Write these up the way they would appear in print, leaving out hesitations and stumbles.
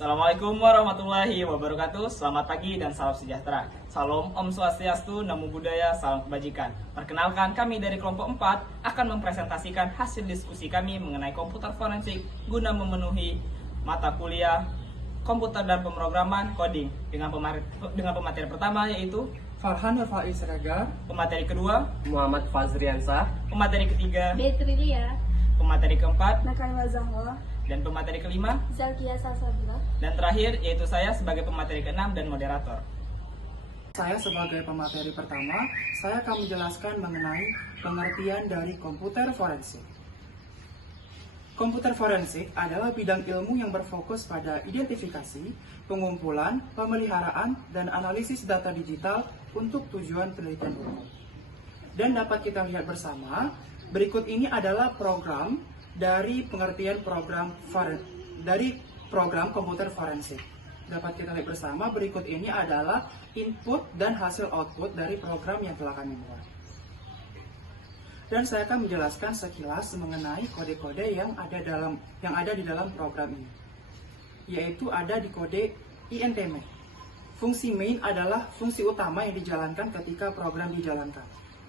Assalamualaikum warahmatullahi wabarakatuh. Selamat pagi dan salam sejahtera. Salam Om Swastiastu, Namo Buddhaya, salam kebajikan. Perkenalkan, kami dari kelompok 4 akan mempresentasikan hasil diskusi kami mengenai komputer forensik guna memenuhi mata kuliah komputer dan pemrograman coding dengan pemateri pertama yaitu Farhan Nurfaiz Siregar, pemateri kedua, Muhammad Fazriansah, pemateri ketiga, Betrilia, pemateri keempat, Nakalwa Zahwa, dan pemateri kelima, Zalkia Salsabila. dan terakhir yaitu saya sebagai pemateri keenam dan moderator. saya sebagai pemateri pertama, saya akan menjelaskan mengenai pengertian dari komputer forensik. Komputer forensik adalah bidang ilmu yang berfokus pada identifikasi, pengumpulan, pemeliharaan, dan analisis data digital untuk tujuan penelitian hukum. Dan dapat kita lihat bersama, berikut ini adalah program dari pengertian program komputer forensik. Dapat kita lihat bersama, berikut ini adalah input dan hasil output dari program yang telah kami buat. Dan saya akan menjelaskan sekilas mengenai kode-kode yang ada di dalam program ini, yaitu ada di kode int main. Fungsi main adalah fungsi utama yang dijalankan ketika program dijalankan.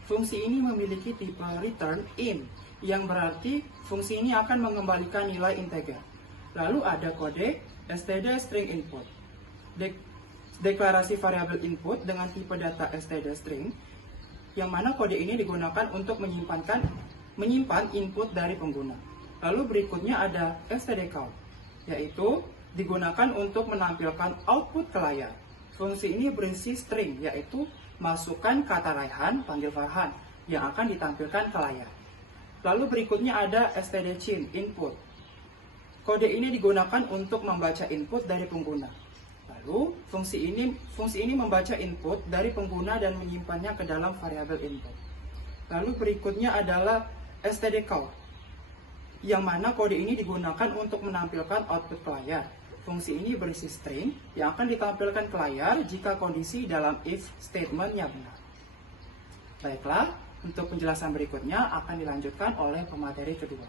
Fungsi ini memiliki tipe return in, yang berarti fungsi ini akan mengembalikan nilai integer. Lalu ada kode std string input, deklarasi variabel input dengan tipe data std string, yang mana kode ini digunakan untuk menyimpan input dari pengguna. Lalu berikutnya ada stdcount, yaitu digunakan untuk menampilkan output ke layar. Fungsi ini berisi string, yaitu masukkan kata Raihan panggil Farhan yang akan ditampilkan ke layar. Lalu berikutnya ada stdchin input. Kode ini digunakan untuk membaca input dari pengguna. Lalu fungsi ini membaca input dari pengguna dan menyimpannya ke dalam variabel input. Lalu berikutnya adalah stdcount, yang mana kode ini digunakan untuk menampilkan output ke layar. Fungsi ini berisi string yang akan ditampilkan ke layar jika kondisi dalam if statement-nya benar. Baiklah, untuk penjelasan berikutnya akan dilanjutkan oleh pemateri kedua.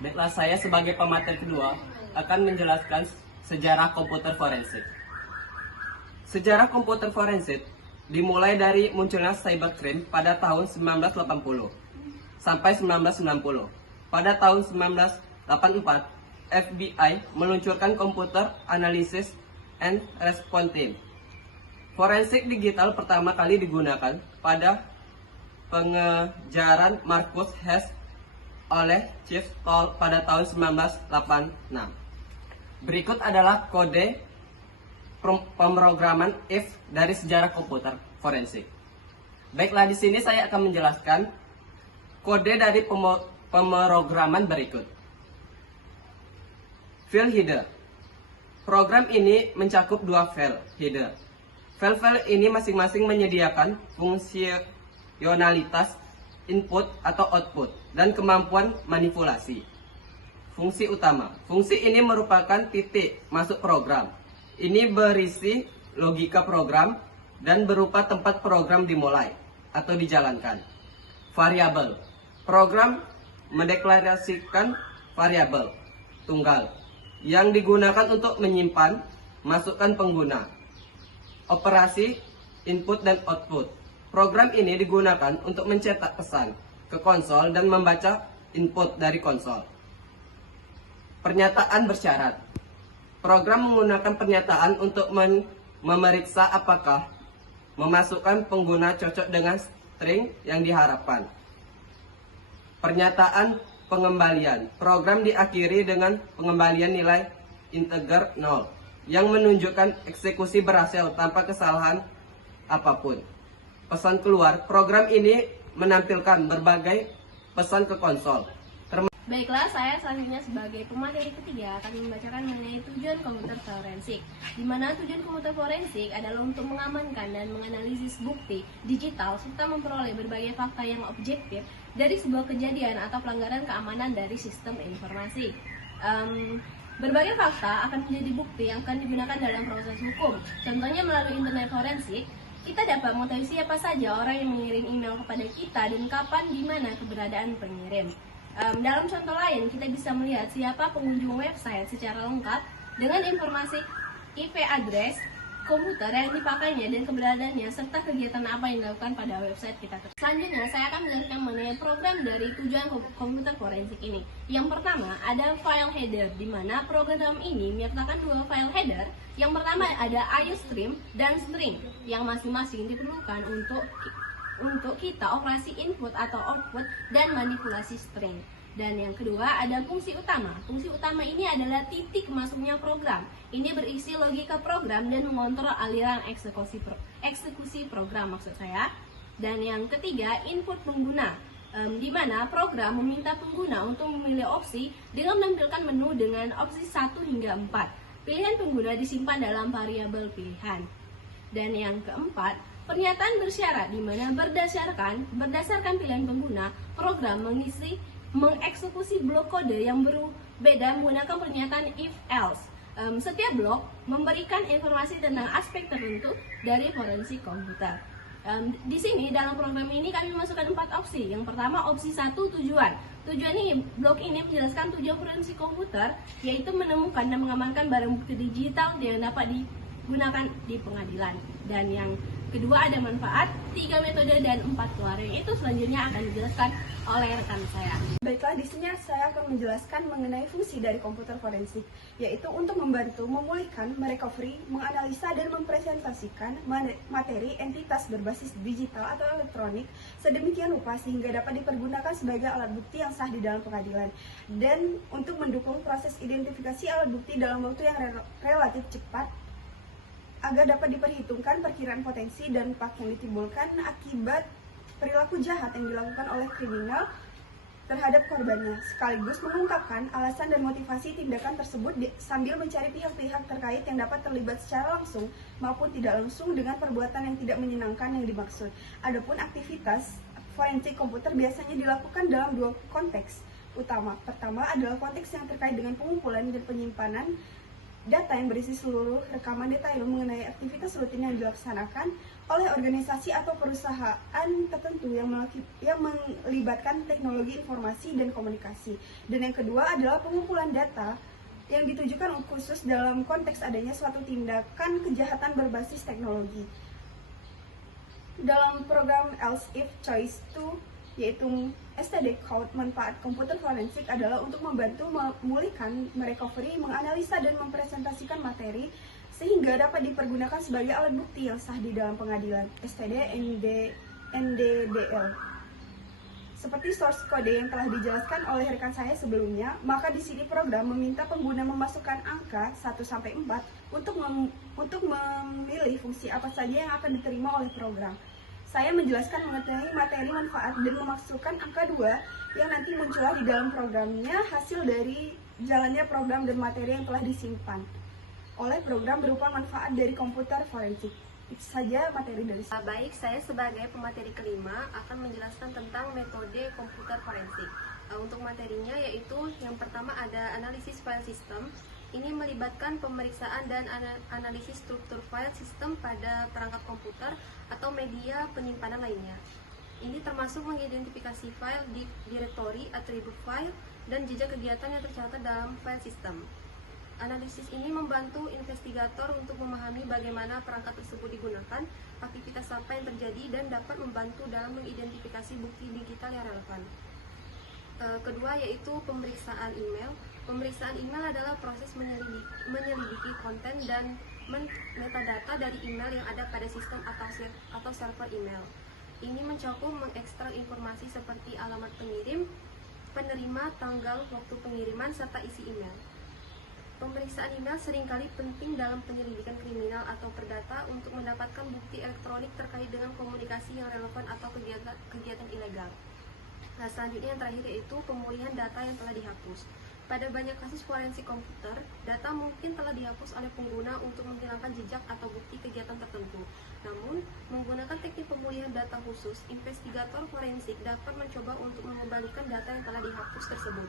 baiklah saya sebagai pemateri kedua akan menjelaskan sejarah komputer forensik. Sejarah komputer forensik dimulai dari munculnya cybercrime pada tahun 1980 sampai 1990. Pada tahun 1984, FBI meluncurkan komputer analysis and response team. Forensik digital pertama kali digunakan pada pengejaran Marcus Hess oleh Chief Toll pada tahun 1986. Berikut adalah kode pemrograman if dari sejarah komputer forensik. Baiklah, di sini saya akan menjelaskan kode dari pemrograman berikut. File header. Program ini mencakup dua file header. File-file ini masing-masing menyediakan fungsionalitas input atau output dan kemampuan manipulasi. Fungsi utama. Fungsi ini merupakan titik masuk program. Ini berisi logika program dan berupa tempat program dimulai atau dijalankan. Variabel. Program mendeklarasikan variabel tunggal yang digunakan untuk menyimpan masukan pengguna. Operasi input dan output. Program ini digunakan untuk mencetak pesan ke konsol dan membaca input dari konsol. Pernyataan bersyarat. Program menggunakan pernyataan untuk memeriksa apakah memasukkan pengguna cocok dengan string yang diharapkan. Pernyataan pengembalian. Program diakhiri dengan pengembalian nilai integer 0 yang menunjukkan eksekusi berhasil tanpa kesalahan apapun. Pesan keluar. Program ini menampilkan berbagai pesan ke konsol. Baiklah, saya selanjutnya sebagai pemateri ketiga akan membacakan mengenai tujuan komputer forensik. Di mana tujuan komputer forensik adalah untuk mengamankan dan menganalisis bukti digital serta memperoleh berbagai fakta yang objektif dari sebuah kejadian atau pelanggaran keamanan dari sistem informasi. Berbagai fakta akan menjadi bukti yang akan digunakan dalam proses hukum. Contohnya melalui internet forensik, kita dapat mengetahui siapa saja orang yang mengirim email kepada kita dan kapan di mana keberadaan pengirim. Dalam contoh lain, kita bisa melihat siapa pengunjung website secara lengkap dengan informasi IP address komputer yang dipakainya dan keberadaannya serta kegiatan apa yang dilakukan pada website kita. Selanjutnya saya akan menjelaskan mengenai program dari tujuan komputer forensik ini. Yang pertama ada file header, di mana program ini menyertakan dua file header. Yang pertama ada IOStream dan string yang masing-masing diperlukan untuk kita operasi input atau output dan manipulasi string. Dan yang kedua ada fungsi utama. Fungsi utama ini adalah titik masuknya program. Ini berisi logika program dan mengontrol aliran eksekusi program maksud saya. Dan yang ketiga input pengguna, di mana program meminta pengguna untuk memilih opsi dengan menampilkan menu dengan opsi 1 hingga 4. Pilihan pengguna disimpan dalam variabel pilihan. Dan yang keempat, pernyataan bersyarat, di mana berdasarkan pilihan pengguna, program mengeksekusi blok kode yang berbeda menggunakan pernyataan if else. Setiap blok memberikan informasi tentang aspek tertentu dari forensik komputer. Di sini dalam program ini kami masukkan 4 opsi. Yang pertama opsi 1 tujuan. Tujuan ini blok ini menjelaskan tujuan forensik komputer, yaitu menemukan dan mengamankan barang bukti digital yang dapat digunakan di pengadilan. Dan yang kedua ada manfaat, 3 metode dan 4 keluar. Itu selanjutnya akan dijelaskan oleh rekan saya. Baiklah, di sini saya akan menjelaskan mengenai fungsi dari komputer forensik, yaitu untuk membantu memulihkan, merecovery, menganalisa dan mempresentasikan materi entitas berbasis digital atau elektronik sedemikian rupa sehingga dapat dipergunakan sebagai alat bukti yang sah di dalam pengadilan, dan untuk mendukung proses identifikasi alat bukti dalam waktu yang relatif cepat agar dapat diperhitungkan perkiraan potensi dan dampak yang ditimbulkan akibat perilaku jahat yang dilakukan oleh kriminal terhadap korbannya, sekaligus mengungkapkan alasan dan motivasi tindakan tersebut sambil mencari pihak-pihak terkait yang dapat terlibat secara langsung maupun tidak langsung dengan perbuatan yang tidak menyenangkan yang dimaksud. Adapun aktivitas forensik komputer biasanya dilakukan dalam 2 konteks utama. Pertama adalah konteks yang terkait dengan pengumpulan dan penyimpanan data yang berisi seluruh rekaman detail mengenai aktivitas rutin yang dilaksanakan oleh organisasi atau perusahaan tertentu yang melibatkan teknologi informasi dan komunikasi. Dan yang kedua adalah pengumpulan data yang ditujukan khusus dalam konteks adanya suatu tindakan kejahatan berbasis teknologi. Dalam program Else If Choice 2 yaitu STD Code, manfaat komputer forensik adalah untuk membantu memulihkan, merecovery, menganalisa dan mempresentasikan materi sehingga dapat dipergunakan sebagai alat bukti yang sah di dalam pengadilan. STD NDDL. Seperti source code yang telah dijelaskan oleh rekan saya sebelumnya, maka di sini program meminta pengguna memasukkan angka 1 sampai 4 untuk memilih fungsi apa saja yang akan diterima oleh program. Saya menjelaskan mengenai materi manfaat dan memasukkan angka 2 yang nanti muncullah di dalam programnya hasil dari jalannya program dan materi yang telah disimpan oleh program berupa manfaat dari komputer forensik. Itu saja materi dari saya. Baik, saya sebagai pemateri kelima akan menjelaskan tentang metode komputer forensik. Untuk materinya yaitu yang pertama ada analisis file system. Ini melibatkan pemeriksaan dan analisis struktur file sistem pada perangkat komputer atau media penyimpanan lainnya. Ini termasuk mengidentifikasi file, direktori, atribut file, dan jejak kegiatan yang tercatat dalam file system. Analisis ini membantu investigator untuk memahami bagaimana perangkat tersebut digunakan, aktivitas apa yang terjadi, dan dapat membantu dalam mengidentifikasi bukti digital yang relevan. Kedua yaitu pemeriksaan email. Pemeriksaan email adalah proses menyelidiki konten dan metadata dari email yang ada pada sistem atau server email. Ini mencakup mengekstrak informasi seperti alamat pengirim, penerima, tanggal, waktu pengiriman, serta isi email. Pemeriksaan email seringkali penting dalam penyelidikan kriminal atau perdata untuk mendapatkan bukti elektronik terkait dengan komunikasi yang relevan atau kegiatan ilegal. Nah, selanjutnya yang terakhir yaitu pemulihan data yang telah dihapus. Pada banyak kasus forensik komputer, data mungkin telah dihapus oleh pengguna untuk menghilangkan jejak atau bukti kegiatan tertentu. Namun, menggunakan teknik pemulihan data khusus, investigator forensik dapat mencoba untuk mengembalikan data yang telah dihapus tersebut.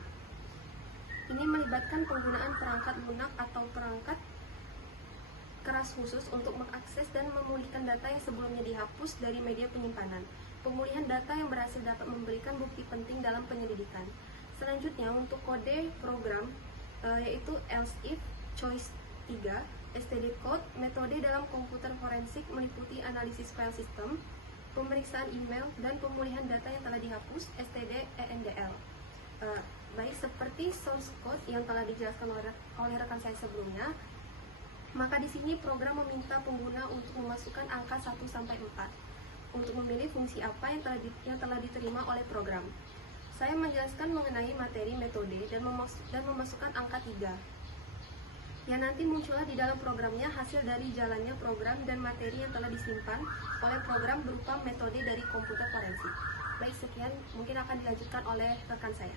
Ini melibatkan penggunaan perangkat lunak atau perangkat keras khusus untuk mengakses dan memulihkan data yang sebelumnya dihapus dari media penyimpanan. Pemulihan data yang berhasil dapat memberikan bukti penting dalam penyelidikan. Selanjutnya untuk kode program yaitu else if choice ketiga, STD Code, metode dalam komputer forensik meliputi analisis file system, pemeriksaan email, dan pemulihan data yang telah dihapus, STD ENDL. Baik seperti source code yang telah dijelaskan oleh rekan saya sebelumnya, maka di sini program meminta pengguna untuk memasukkan angka 1 sampai 4 untuk memilih fungsi apa yang telah diterima oleh program. Saya menjelaskan mengenai materi metode dan memasukkan angka 3 yang nanti muncullah di dalam programnya hasil dari jalannya program dan materi yang telah disimpan oleh program berupa metode dari komputer forensik. Baik, sekian mungkin akan dilanjutkan oleh rekan saya.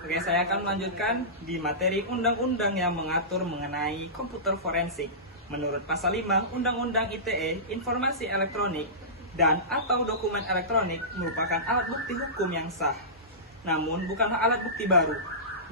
Oke, saya akan melanjutkan di materi undang-undang yang mengatur mengenai komputer forensik. Menurut pasal 5 Undang-Undang ITE, informasi elektronik dan atau dokumen elektronik merupakan alat bukti hukum yang sah. Namun bukanlah alat bukti baru,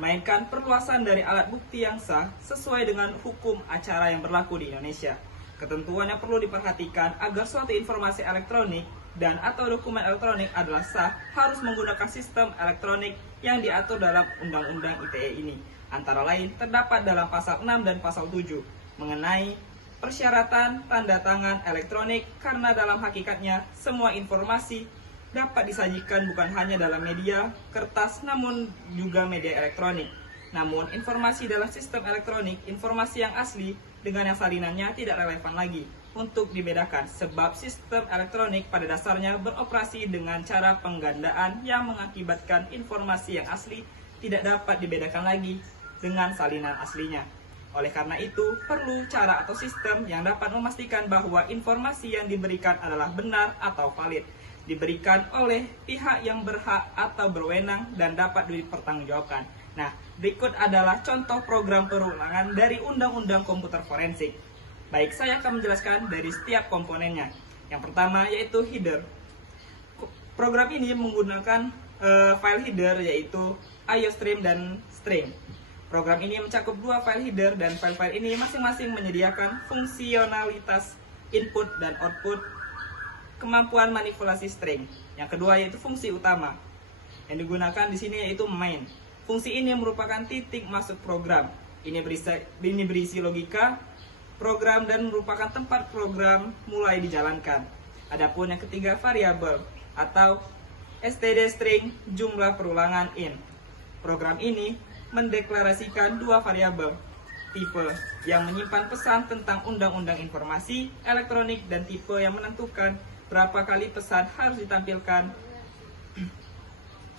melainkan perluasan dari alat bukti yang sah sesuai dengan hukum acara yang berlaku di Indonesia. Ketentuan yang perlu diperhatikan agar suatu informasi elektronik dan atau dokumen elektronik adalah sah harus menggunakan sistem elektronik yang diatur dalam Undang-Undang ITE ini. Antara lain terdapat dalam pasal 6 dan pasal 7 mengenai persyaratan tanda tangan elektronik, karena dalam hakikatnya semua informasi dapat disajikan bukan hanya dalam media kertas namun juga media elektronik. Namun informasi dalam sistem elektronik, informasi yang asli dengan yang salinannya tidak relevan lagi untuk dibedakan, sebab sistem elektronik pada dasarnya beroperasi dengan cara penggandaan yang mengakibatkan informasi yang asli tidak dapat dibedakan lagi dengan salinan aslinya. Oleh karena itu, perlu cara atau sistem yang dapat memastikan bahwa informasi yang diberikan adalah benar atau valid, diberikan oleh pihak yang berhak atau berwenang dan dapat dipertanggungjawabkan. Nah, berikut adalah contoh program perulangan dari Undang-Undang Komputer Forensik. Baik, saya akan menjelaskan dari setiap komponennya. Yang pertama yaitu header. Program ini menggunakan file header yaitu IOStream dan string. Program ini mencakup dua file header dan file-file ini masing-masing menyediakan fungsionalitas input dan output, kemampuan manipulasi string. Yang kedua yaitu fungsi utama. Yang digunakan di sini yaitu main. Fungsi ini merupakan titik masuk program. Ini berisi logika program dan merupakan tempat program mulai dijalankan. Adapun yang ketiga variabel atau std string jumlah perulangan in. Program ini mendeklarasikan dua variabel tipe yang menyimpan pesan tentang undang-undang informasi elektronik dan tipe yang menentukan berapa kali pesan harus ditampilkan.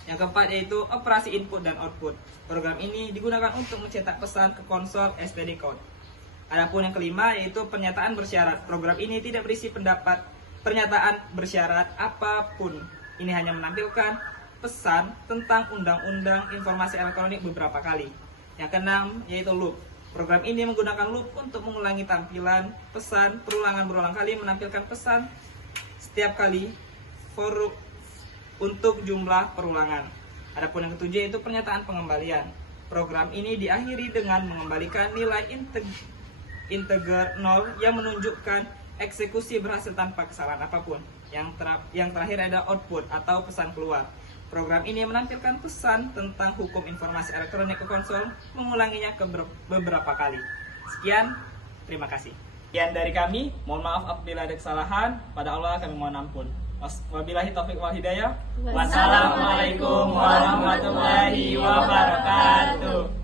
Yang keempat yaitu operasi input dan output. Program ini digunakan untuk mencetak pesan ke konsol STD Code. Adapun yang kelima yaitu pernyataan bersyarat. Program ini tidak berisi pernyataan bersyarat apapun. Ini hanya menampilkan pesan tentang undang-undang informasi elektronik beberapa kali. Yang keenam yaitu loop. Program ini menggunakan loop untuk mengulangi tampilan pesan berulang kali menampilkan pesan setiap kali for untuk jumlah perulangan. Adapun yang ketujuh yaitu pernyataan pengembalian. Program ini diakhiri dengan mengembalikan nilai integer 0 yang menunjukkan eksekusi berhasil tanpa kesalahan apapun. Yang terakhir ada output atau pesan keluar. Program ini menampilkan pesan tentang hukum informasi elektronik ke konsol, mengulanginya ke beberapa kali. Sekian, terima kasih. Sekian dari kami, mohon maaf apabila ada kesalahan. Pada Allah kami mohon ampun. Wabillahi taufiq wal hidayah. Wassalamualaikum warahmatullahi wabarakatuh.